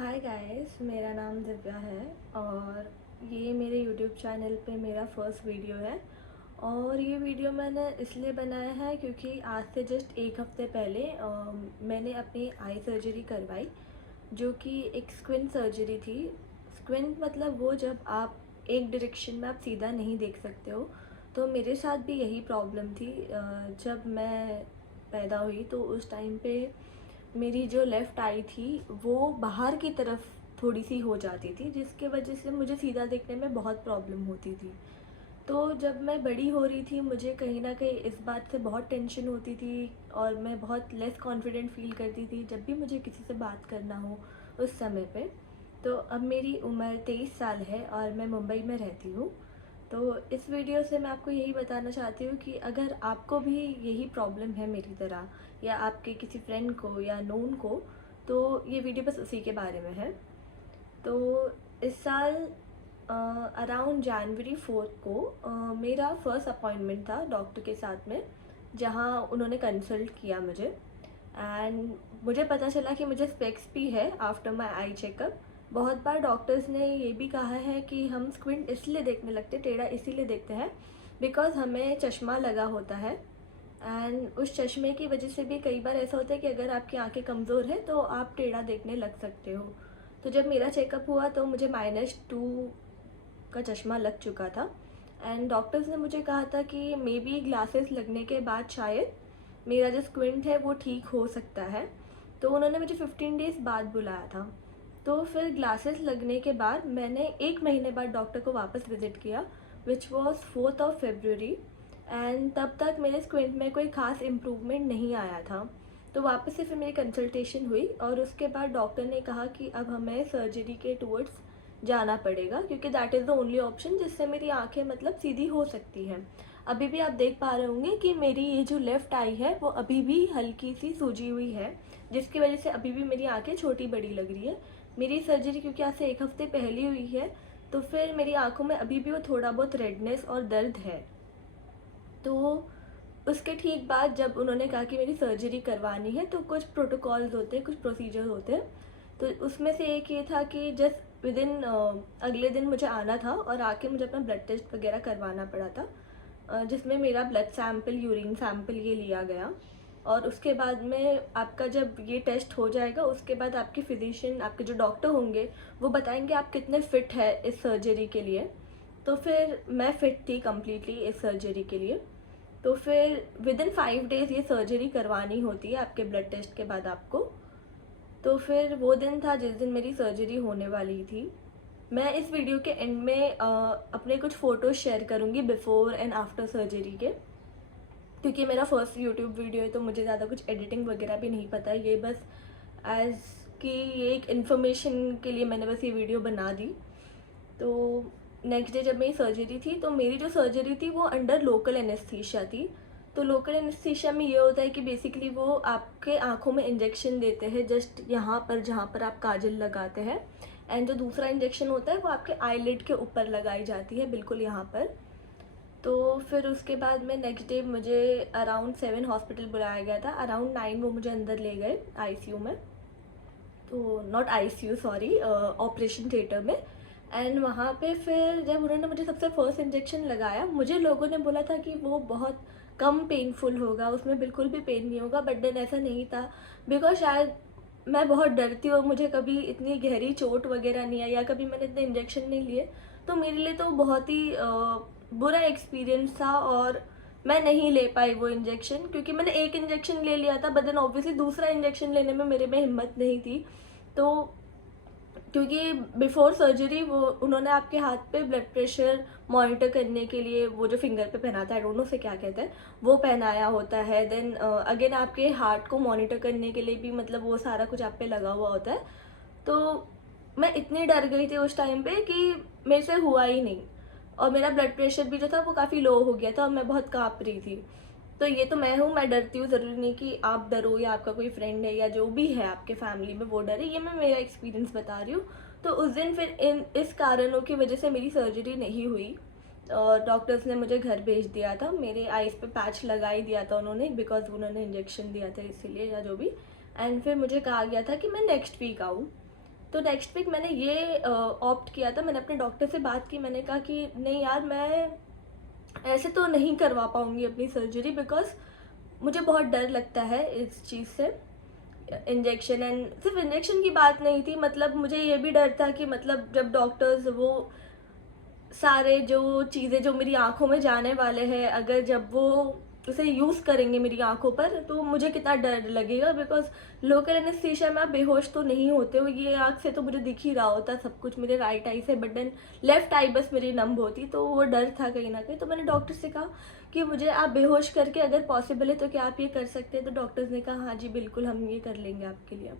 Hi guys, मेरा नाम दिव्या है और ये मेरे यूट्यूब चैनल पे मेरा फर्स्ट वीडियो है। और ये वीडियो मैंने इसलिए बनाया है क्योंकि आज से जस्ट एक हफ्ते पहले मैंने अपनी आई सर्जरी करवाई, जो कि एक स्क्विंट सर्जरी थी। स्क्विंट मतलब वो जब आप एक डायरेक्शन में आप सीधा नहीं देख सकते हो। तो मेरे साथ भी यही प्रॉब्लम थी। जब मैं पैदा हुई तो उस टाइम पे मेरी जो लेफ़्ट आई थी वो बाहर की तरफ थोड़ी सी हो जाती थी, जिसके वजह से मुझे सीधा देखने में बहुत प्रॉब्लम होती थी। तो जब मैं बड़ी हो रही थी मुझे कहीं ना कहीं इस बात से बहुत टेंशन होती थी और मैं बहुत लेस कॉन्फिडेंट फील करती थी जब भी मुझे किसी से बात करना हो उस समय पे। तो अब मेरी उम्र 23 साल है और मैं मुंबई में रहती हूँ। तो इस वीडियो से मैं आपको यही बताना चाहती हूँ कि अगर आपको भी यही प्रॉब्लम है मेरी तरह, या आपके किसी फ्रेंड को या नोन को, तो ये वीडियो बस उसी के बारे में है। तो इस साल अराउंड जनवरी 4 को मेरा फर्स्ट अपॉइंटमेंट था डॉक्टर के साथ में, जहाँ उन्होंने कंसल्ट किया मुझे। एंड मुझे पता चला कि मुझे स्पेक्स भी है आफ्टर माय आई चेकअप। बहुत बार डॉक्टर्स ने ये भी कहा है कि हम स्क्विंट इसलिए देखने लगते, टेढ़ा इसीलिए देखते हैं बिकॉज हमें चश्मा लगा होता है। एंड उस चश्मे की वजह से भी कई बार ऐसा होता है कि अगर आपकी आंखें कमज़ोर है तो आप टेढ़ा देखने लग सकते हो। तो जब मेरा चेकअप हुआ तो मुझे -2 का चश्मा लग चुका था। एंड डॉक्टर्स ने मुझे कहा था कि मे बी ग्लासेस लगने के बाद शायद मेरा जो स्क्विंट है वो ठीक हो सकता है। तो उन्होंने मुझे 15 डेज़ बाद बुलाया था। तो फिर ग्लासेस लगने के बाद मैंने 1 महीने बाद डॉक्टर को वापस विज़िट किया, विच वॉज 4 एंड तब तक मेरे स्क्विंट में कोई ख़ास इम्प्रूवमेंट नहीं आया था। तो वापस से फिर मेरी कंसल्टेशन हुई और उसके बाद डॉक्टर ने कहा कि अब हमें सर्जरी के टूवर्ड्स जाना पड़ेगा, क्योंकि that is the only option जिससे मेरी आंखें मतलब सीधी हो सकती हैं। अभी भी आप देख पा रहे होंगे कि मेरी ये जो लेफ़्ट आई है वो अभी भी हल्की सी सूजी हुई है, जिसकी वजह से अभी भी मेरी आंखें छोटी बड़ी लग रही है। मेरी सर्जरी क्योंकि आज से एक हफ्ते पहले हुई है, तो फिर मेरी आंखों में अभी भी वो थोड़ा बहुत रेडनेस और दर्द है। तो उसके ठीक बाद जब उन्होंने कहा कि मेरी सर्जरी करवानी है तो कुछ प्रोटोकॉल्स होते हैं, कुछ प्रोसीजर होते हैं। तो उसमें से एक ये था कि जस्ट विदिन अगले दिन मुझे आना था और आके मुझे अपना ब्लड टेस्ट वगैरह करवाना पड़ा था, जिसमें मेरा ब्लड सैंपल, यूरिन सैंपल ये लिया गया। और उसके बाद में आपका जब ये टेस्ट हो जाएगा उसके बाद आपके फिजिशियन, आपके जो डॉक्टर होंगे, वो बताएंगे आप कितने फ़िट है इस सर्जरी के लिए। तो फिर मैं फ़िट थी कम्प्लीटली इस सर्जरी के लिए। तो फिर विदिन 5 डेज़ ये सर्जरी करवानी होती है आपके ब्लड टेस्ट के बाद आपको। तो फिर वो दिन था जिस दिन मेरी सर्जरी होने वाली थी। मैं इस वीडियो के एंड में अपने कुछ फ़ोटोज़ शेयर करूँगी बिफ़ोर एंड आफ्टर सर्जरी के, क्योंकि मेरा फर्स्ट यूट्यूब वीडियो है तो मुझे ज़्यादा कुछ एडिटिंग वगैरह भी नहीं पता है। ये बस एज़ कि ये एक इन्फॉर्मेशन के लिए मैंने बस ये वीडियो बना दी। तो नेक्स्ट डे जब मेरी सर्जरी थी तो मेरी जो सर्जरी थी वो अंडर लोकल एनेस्थीसिया थी। तो लोकल एनेस्थीसिया में ये होता है कि बेसिकली वो आपके आँखों में इंजेक्शन देते हैं जस्ट यहाँ पर जहाँ पर आप काजल लगाते हैं। एंड जो दूसरा इंजेक्शन होता है वो आपके आईलिड के ऊपर लगाई जाती है, बिल्कुल यहाँ पर। तो फिर उसके बाद में नेक्स्ट डे मुझे अराउंड 7 हॉस्पिटल बुलाया गया था, अराउंड 9 वो मुझे अंदर ले गए आईसीयू में। तो not ICU, sorry, operation theatre में। एंड वहाँ पे फिर जब उन्होंने मुझे सबसे फर्स्ट इंजेक्शन लगाया, मुझे लोगों ने बोला था कि वो बहुत कम पेनफुल होगा, उसमें बिल्कुल भी पेन नहीं होगा, बट देन ऐसा नहीं था। बिकॉज शायद मैं बहुत डरती हूँ, मुझे कभी इतनी गहरी चोट वगैरह नहीं आई या कभी मैंने इतने इंजेक्शन नहीं लिए। तो मेरे लिए तो बहुत ही बुरा एक्सपीरियंस था और मैं नहीं ले पाई वो इंजेक्शन, क्योंकि मैंने एक इंजेक्शन ले लिया था, बट देन ऑब्वियसली दूसरा इंजेक्शन लेने में मेरे में हिम्मत नहीं थी। तो क्योंकि बिफोर सर्जरी वो उन्होंने आपके हाथ पे ब्लड प्रेशर मॉनिटर करने के लिए वो जो फिंगर पे पहनाता है, आई डोंट नो से क्या कहते हैं, वो पहनाया होता है। देन अगेन आपके हार्ट को मॉनिटर करने के लिए भी मतलब वो सारा कुछ आप पे लगा हुआ होता है। तो मैं इतनी डर गई थी उस टाइम पे कि मेरे से हुआ ही नहीं। और मेरा ब्लड प्रेशर भी जो था वो काफ़ी लो हो गया था और मैं बहुत काँप रही थी। तो ये तो मैं हूँ, मैं डरती हूँ, ज़रूरी नहीं कि आप डरो या आपका कोई फ्रेंड है या जो भी है आपके फैमिली में वो डरे, ये मैं मेरा एक्सपीरियंस बता रही हूँ। तो उस दिन फिर इस कारणों की वजह से मेरी सर्जरी नहीं हुई और डॉक्टर्स ने मुझे घर भेज दिया था। मेरे आईज़ पे पैच लगा ही दिया था उन्होंने, बिकॉज उन्होंने इंजेक्शन दिया था इसीलिए या जो भी। एंड फिर मुझे कहा गया था कि मैं नेक्स्ट वीक आऊँ। तो नेक्स्ट वीक मैंने ये ऑप्ट किया था, मैंने अपने डॉक्टर से बात की, मैंने कहा कि नहीं यार मैं ऐसे तो नहीं करवा पाऊँगी अपनी सर्जरी, बिकॉज मुझे बहुत डर लगता है इस चीज़ से। इंजेक्शन, एंड सिर्फ इंजेक्शन की बात नहीं थी, मतलब मुझे ये भी डर था कि मतलब जब डॉक्टर्स वो सारे जो चीज़ें जो मेरी आँखों में जाने वाले हैं, अगर जब वो उसे यूज़ करेंगे मेरी आँखों पर, तो मुझे कितना डर लगेगा, बिकॉज लोकल एनेस्थीसिया में आप बेहोश तो नहीं होते हो, ये आँख से तो मुझे दिख ही रहा होता सब कुछ मेरे राइट आई से, बट देन लेफ्ट आई बस मेरी नंब होती, तो वो डर था कहीं ना कहीं। तो मैंने डॉक्टर से कहा कि मुझे आप बेहोश करके अगर पॉसिबल है तो क्या आप ये कर सकते हैं, तो डॉक्टर्स ने कहा हाँ जी बिल्कुल हम ये कर लेंगे आपके लिए।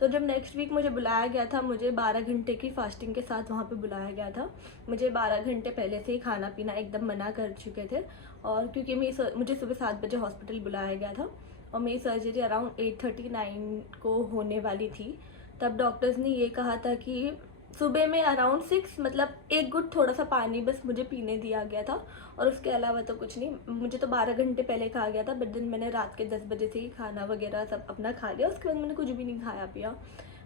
तो जब नेक्स्ट वीक मुझे बुलाया गया था, मुझे 12 घंटे की फास्टिंग के साथ वहाँ पे बुलाया गया था। मुझे 12 घंटे पहले से ही खाना पीना एकदम मना कर चुके थे, और क्योंकि मुझे सुबह 7 बजे हॉस्पिटल बुलाया गया था और मेरी सर्जरी अराउंड 8:39 को होने वाली थी। तब डॉक्टर्स ने ये कहा था कि सुबह में अराउंड 6, मतलब एक गुट थोड़ा सा पानी बस मुझे पीने दिया गया था, और उसके अलावा तो कुछ नहीं। मुझे तो 12 घंटे पहले कहा गया था, बट दिन मैंने रात के 10 बजे से ही खाना वगैरह सब अपना खा लिया, उसके बाद मैंने कुछ भी नहीं खाया पिया।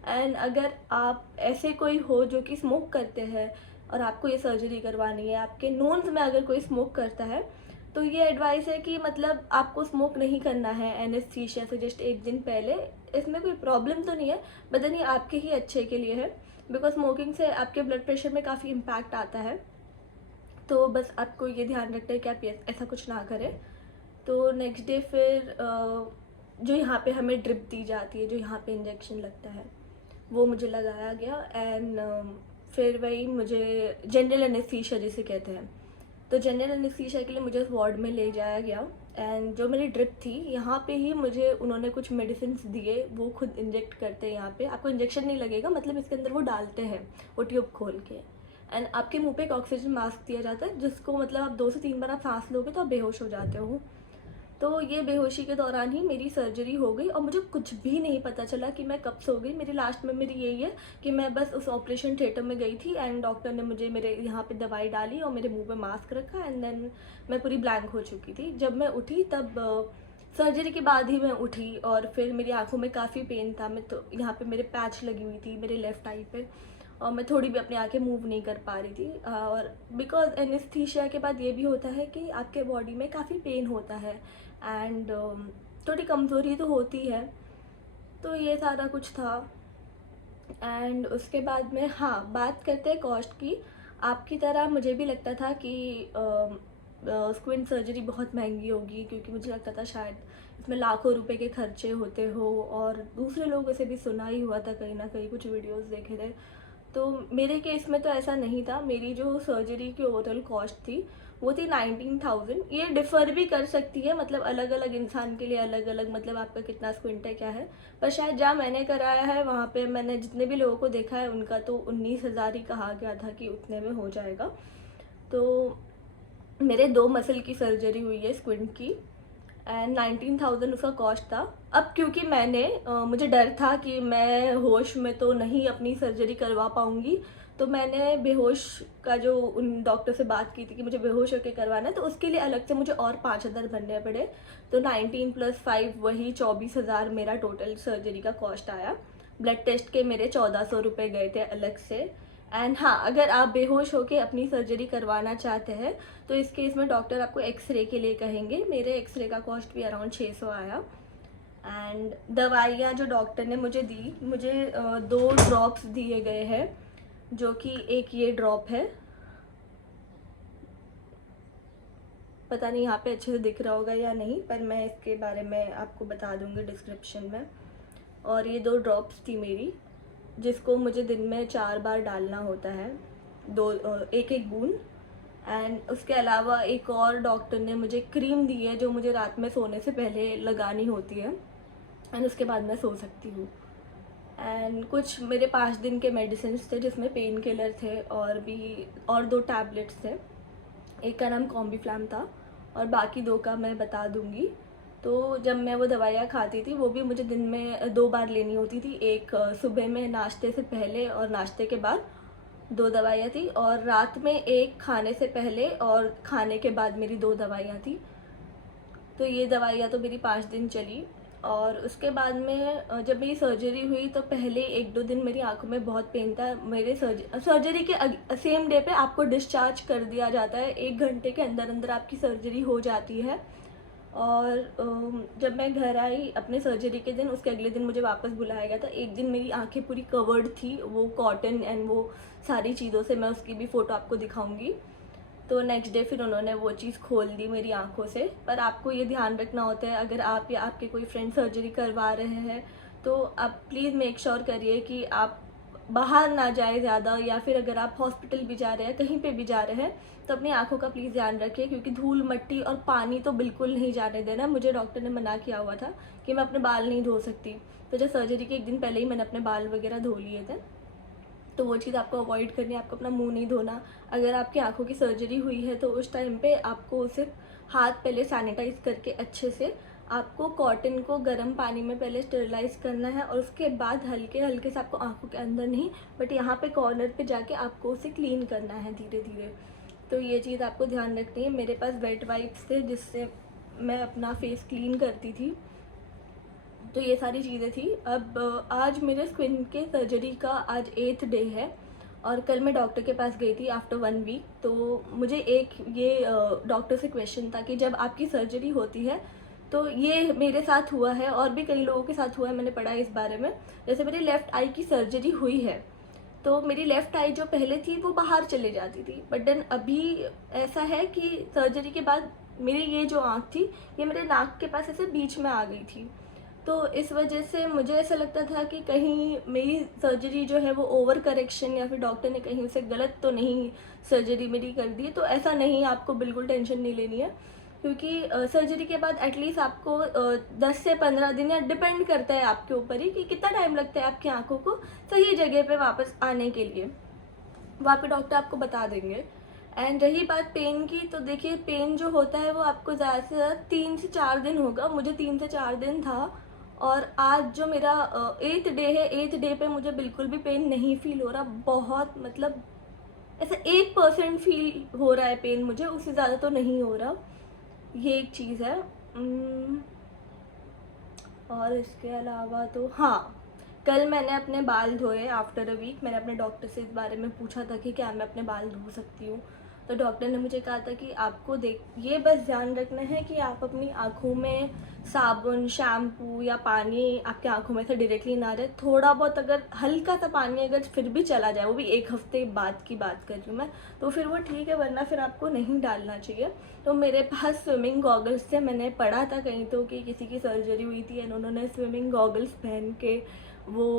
एंड अगर आप ऐसे कोई हो जो कि स्मोक करते हैं और आपको ये सर्जरी करवानी है, आपके नोन्स में अगर कोई स्मोक करता है, तो ये एडवाइस है कि मतलब आपको स्मोक नहीं करना है एनेस्थीसिया से जस्ट एक दिन पहले। इसमें कोई प्रॉब्लम तो नहीं है, बट ये आपके ही अच्छे के लिए है, बिकॉज स्मोकिंग से आपके ब्लड प्रेशर में काफ़ी इम्पैक्ट आता है। तो बस आपको ये ध्यान रखना है कि आप ऐसा कुछ ना करें। तो नेक्स्ट डे फिर जो यहाँ पे हमें ड्रिप दी जाती है, जो यहाँ पे इंजेक्शन लगता है, वो मुझे लगाया गया। एंड फिर वही मुझे जनरल एनेस्थीसिया जिसे कहते हैं, तो जनरल एनेस्थीसिया के लिए मुझे उस वार्ड में ले जाया गया। एंड जो मेरी ड्रिप थी यहाँ पे ही मुझे उन्होंने कुछ मेडिसिन दिए, वो खुद इंजेक्ट करते हैं यहाँ पे, आपको इंजेक्शन नहीं लगेगा, मतलब इसके अंदर वो डालते हैं वो ट्यूब खोल के। एंड आपके मुंह पे एक ऑक्सीजन मास्क दिया जाता है, जिसको मतलब आप 2 से 3 बार आप सांस लोगे तो आप बेहोश हो जाते हो। तो ये बेहोशी के दौरान ही मेरी सर्जरी हो गई, और मुझे कुछ भी नहीं पता चला कि मैं कब सो गई। मेरी लास्ट में मेरी यही है कि मैं बस उस ऑपरेशन थिएटर में गई थी, एंड डॉक्टर ने मुझे मेरे यहाँ पे दवाई डाली और मेरे मुंह पे मास्क रखा, एंड देन मैं पूरी ब्लैंक हो चुकी थी। जब मैं उठी तब सर्जरी के बाद ही मैं उठी, और फिर मेरी आंखों में काफ़ी पेन था। मैं तो यहाँ पे मेरे पैच लगी हुई थी मेरे लेफ़्ट आई पे, और मैं थोड़ी भी अपनी आंखें मूव नहीं कर पा रही थी। और बिकॉज एनेस्थीसिया के बाद ये भी होता है कि आपके बॉडी में काफ़ी पेन होता है, एंड थोड़ी कमज़ोरी तो होती है। तो ये सारा कुछ था। एंड उसके बाद में हाँ, बात करते हैं कॉस्ट की। आपकी तरह मुझे भी लगता था कि स्क्विंट सर्जरी बहुत महंगी होगी, क्योंकि मुझे लगता था शायद इसमें लाखों रुपए के खर्चे होते हो, और दूसरे लोगों से भी सुना ही हुआ था, कहीं ना कहीं कुछ वीडियोस देखे थे। तो मेरे केस में तो ऐसा नहीं था। मेरी जो सर्जरी की ओवरऑल कॉस्ट थी वो थी 19,000। ये डिफ़र भी कर सकती है, मतलब अलग अलग इंसान के लिए अलग अलग, मतलब आपका कितना स्क्विंट है क्या है। पर शायद जहाँ मैंने कराया है वहाँ पे मैंने जितने भी लोगों को देखा है उनका तो 19,000 ही कहा गया था कि उतने में हो जाएगा। तो मेरे 2 मसल की सर्जरी हुई है स्क्विंट की, एंड 19,000 उसका कॉस्ट था। अब क्योंकि मुझे डर था कि मैं होश में तो नहीं अपनी सर्जरी करवा पाऊँगी, तो मैंने बेहोश का जो उन डॉक्टर से बात की थी कि मुझे बेहोश होकर करवाना है, तो उसके लिए अलग से मुझे और 5,000 भरने पड़े। तो 19 + 5 वही 24,000 मेरा टोटल सर्जरी का कॉस्ट आया। ब्लड टेस्ट के मेरे 1,400 रुपये गए थे अलग से। एंड हाँ, अगर आप बेहोश होकर अपनी सर्जरी करवाना चाहते हैं तो इस केस में डॉक्टर आपको एक्सरे के लिए कहेंगे। मेरे एक्सरे का कॉस्ट भी अराउंड 600 आया। एंड दवाइयाँ जो डॉक्टर ने मुझे दी, मुझे 2 ड्रॉप्स दिए गए हैं, जो कि एक ये ड्रॉप है, पता नहीं यहाँ पे अच्छे से दिख रहा होगा या नहीं, पर मैं इसके बारे में आपको बता दूँगी डिस्क्रिप्शन में। और ये 2 ड्रॉप्स थी मेरी, जिसको मुझे दिन में 4 बार डालना होता है, 1-1 बूंद। एंड उसके अलावा एक और डॉक्टर ने मुझे क्रीम दी है, जो मुझे रात में सोने से पहले लगानी होती है, एंड उसके बाद मैं सो सकती हूँ। एंड कुछ मेरे 5 दिन के मेडिसिन थे, जिसमें पेन किलर थे और 2 टैबलेट्स थे। एक का नाम कॉम्बीफ्लैम था और बाकी 2 का मैं बता दूँगी। तो जब मैं वो दवाइयाँ खाती थी, वो भी मुझे दिन में 2 बार लेनी होती थी। एक सुबह में नाश्ते से पहले और नाश्ते के बाद 2 दवाइयाँ थी, और रात में एक खाने से पहले और खाने के बाद मेरी 2 दवाइयाँ थी। तो ये दवाइयाँ तो मेरी 5 दिन चली। और उसके बाद में जब मेरी सर्जरी हुई तो पहले 1-2 दिन मेरी आंखों में बहुत पेन था। मेरे सर्जरी के सेम डे पे आपको डिस्चार्ज कर दिया जाता है, 1 घंटे के अंदर अंदर आपकी सर्जरी हो जाती है। और जब मैं घर आई अपने सर्जरी के दिन, उसके अगले दिन मुझे वापस बुलाया गया था। एक दिन मेरी आंखें पूरी कवर्ड थी, वो कॉटन एंड वो सारी चीज़ों से, मैं उसकी भी फ़ोटो आपको दिखाऊंगी। तो नेक्स्ट डे फिर उन्होंने वो चीज़ खोल दी मेरी आंखों से। पर आपको ये ध्यान रखना होता है, अगर आप या आपके कोई फ्रेंड सर्जरी करवा रहे हैं तो आप प्लीज़ मेक श्योर करिए कि आप बाहर ना जाए ज़्यादा, या फिर अगर आप हॉस्पिटल भी जा रहे हैं, कहीं पे भी जा रहे हैं, तो अपनी आंखों का प्लीज़ ध्यान रखिए, क्योंकि धूल मिट्टी और पानी तो बिल्कुल नहीं जाने देना। मुझे डॉक्टर ने मना किया हुआ था कि मैं अपने बाल नहीं धो सकती, तो जब सर्जरी के 1 दिन पहले ही मैंने अपने बाल वगैरह धो लिए थे। तो वो चीज़ आपको अवॉइड करनी है, आपको अपना मुंह नहीं धोना। अगर आपकी आंखों की सर्जरी हुई है तो उस टाइम पे आपको उसे हाथ पहले सैनिटाइज करके अच्छे से, आपको कॉटन को गर्म पानी में पहले स्टेरिलाइज करना है, और उसके बाद हल्के हल्के से आपको आंखों के अंदर नहीं बट यहाँ पे कॉर्नर पे जाके आपको उसे क्लीन करना है धीरे धीरे। तो ये चीज़ आपको ध्यान रखनी है। मेरे पास वेट वाइप्स थे जिससे मैं अपना फेस क्लीन करती थी। तो ये सारी चीज़ें थी। अब आज मेरे स्किन के सर्जरी का आज 8th डे है, और कल मैं डॉक्टर के पास गई थी आफ्टर 1 वीक। तो मुझे एक ये डॉक्टर से क्वेश्चन था कि जब आपकी सर्जरी होती है, तो ये मेरे साथ हुआ है और भी कई लोगों के साथ हुआ है, मैंने पढ़ा है इस बारे में। जैसे मेरी लेफ़्ट आई की सर्जरी हुई है, तो मेरी लेफ़्ट आई जो पहले थी वो बाहर चले जाती थी, बट देन अभी ऐसा है कि सर्जरी के बाद मेरी ये जो आँख थी, ये मेरे नाक के पास ऐसे बीच में आ गई थी। तो इस वजह से मुझे ऐसा लगता था कि कहीं मेरी सर्जरी जो है वो ओवर करेक्शन, या फिर डॉक्टर ने कहीं उसे गलत तो नहीं सर्जरी मेरी कर दी। तो ऐसा नहीं, आपको बिल्कुल टेंशन नहीं लेनी है, क्योंकि सर्जरी के बाद एटलीस्ट आपको 10 से 15 दिन, या डिपेंड करता है आपके ऊपर ही कि कितना टाइम लगता है आपकी आंखों को सही जगह पे वापस आने के लिए, वहाँ पे डॉक्टर आपको बता देंगे। एंड रही बात पेन की, तो देखिए पेन जो होता है वो आपको ज़्यादा से ज़्यादा 3 से 4 दिन होगा। मुझे 3 से 4 दिन था, और आज जो मेरा 8th डे है, 8th डे पे मुझे बिल्कुल भी पेन नहीं फील हो रहा। बहुत मतलब ऐसा 1% फील हो रहा है पेन मुझे, उससे ज़्यादा तो नहीं हो रहा। ये एक चीज़ है। और इसके अलावा तो हाँ, कल मैंने अपने बाल धोए आफ्टर अ वीक। मैंने अपने डॉक्टर से इस बारे में पूछा था कि क्या मैं अपने बाल धो सकती हूँ, तो डॉक्टर ने मुझे कहा था कि आपको ये बस ध्यान रखना है कि आप अपनी आँखों में साबुन, शैम्पू या पानी आपके आँखों में से डायरेक्टली ना रहे। थोड़ा बहुत अगर हल्का सा पानी अगर फिर भी चला जाए, वो भी 1 हफ्ते बाद की बात कर रही हूँ मैं, तो फिर वो ठीक है, वरना फिर आपको नहीं डालना चाहिए। तो मेरे पास स्विमिंग गॉगल्स थे। मैंने पढ़ा था कहीं तो कि किसी की सर्जरी हुई थी एंड उन्होंने स्विमिंग गॉगल्स पहन के वो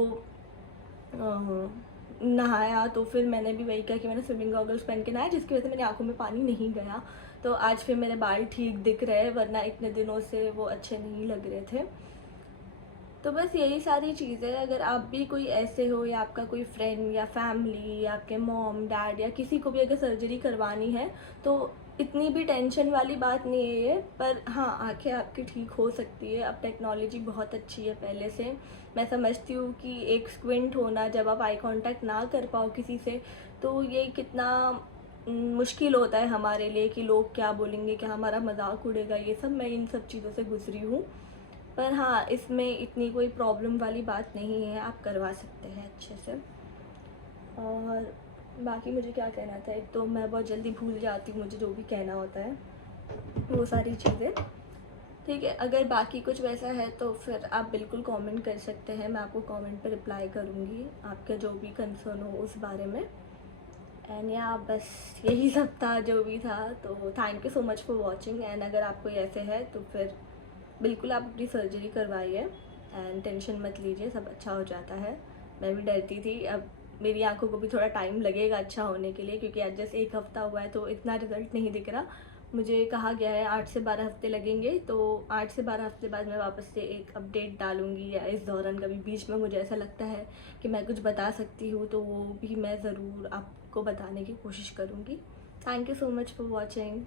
नहाया, तो फिर मैंने भी वही किया कि मैंने स्विमिंग गॉगल्स पहन के नहाया, जिसकी वजह से मेरी आंखों में पानी नहीं गया। तो आज फिर मेरे बाल ठीक दिख रहे हैं, वरना इतने दिनों से वो अच्छे नहीं लग रहे थे। तो बस यही सारी चीज़ें। अगर आप भी कोई ऐसे हो, या आपका कोई फ्रेंड या फैमिली या आपके मॉम डैड या किसी को भी अगर सर्जरी करवानी है, तो इतनी भी टेंशन वाली बात नहीं है ये। पर हाँ, आंखें आपकी ठीक हो सकती है। अब टेक्नोलॉजी बहुत अच्छी है पहले से। मैं समझती हूँ कि एक स्क्विंट होना, जब आप आई कांटेक्ट ना कर पाओ किसी से, तो ये कितना मुश्किल होता है हमारे लिए कि लोग क्या बोलेंगे, क्या हमारा मजाक उड़ेगा, ये सब। मैं इन सब चीज़ों से गुजरी हूँ। पर हाँ, इसमें इतनी कोई प्रॉब्लम वाली बात नहीं है, आप करवा सकते हैं अच्छे से। और बाकी मुझे क्या कहना था, एक तो मैं बहुत जल्दी भूल जाती हूँ मुझे जो भी कहना होता है, वो सारी चीज़ें। ठीक है, अगर बाकी कुछ वैसा है तो फिर आप बिल्कुल कमेंट कर सकते हैं, मैं आपको कमेंट पे रिप्लाई करूँगी, आपका जो भी कंसर्न हो उस बारे में। एंड या बस यही सब था जो भी था। तो thank you so much for watching. And अगर आपको ऐसे है तो फिर बिल्कुल आप अपनी सर्जरी करवाइए एंड टेंशन मत लीजिए, सब अच्छा हो जाता है। मैं भी डरती थी, अब मेरी आंखों को भी थोड़ा टाइम लगेगा अच्छा होने के लिए, क्योंकि आज जस्ट 1 हफ्ता हुआ है तो इतना रिजल्ट नहीं दिख रहा। मुझे कहा गया है 8 से 12 हफ्ते लगेंगे, तो 8 से 12 हफ्ते बाद मैं वापस से एक अपडेट डालूंगी, या इस दौरान कभी बीच में मुझे ऐसा लगता है कि मैं कुछ बता सकती हूँ तो वो भी मैं ज़रूर आपको बताने की कोशिश करूँगी। Thank you so much for watching.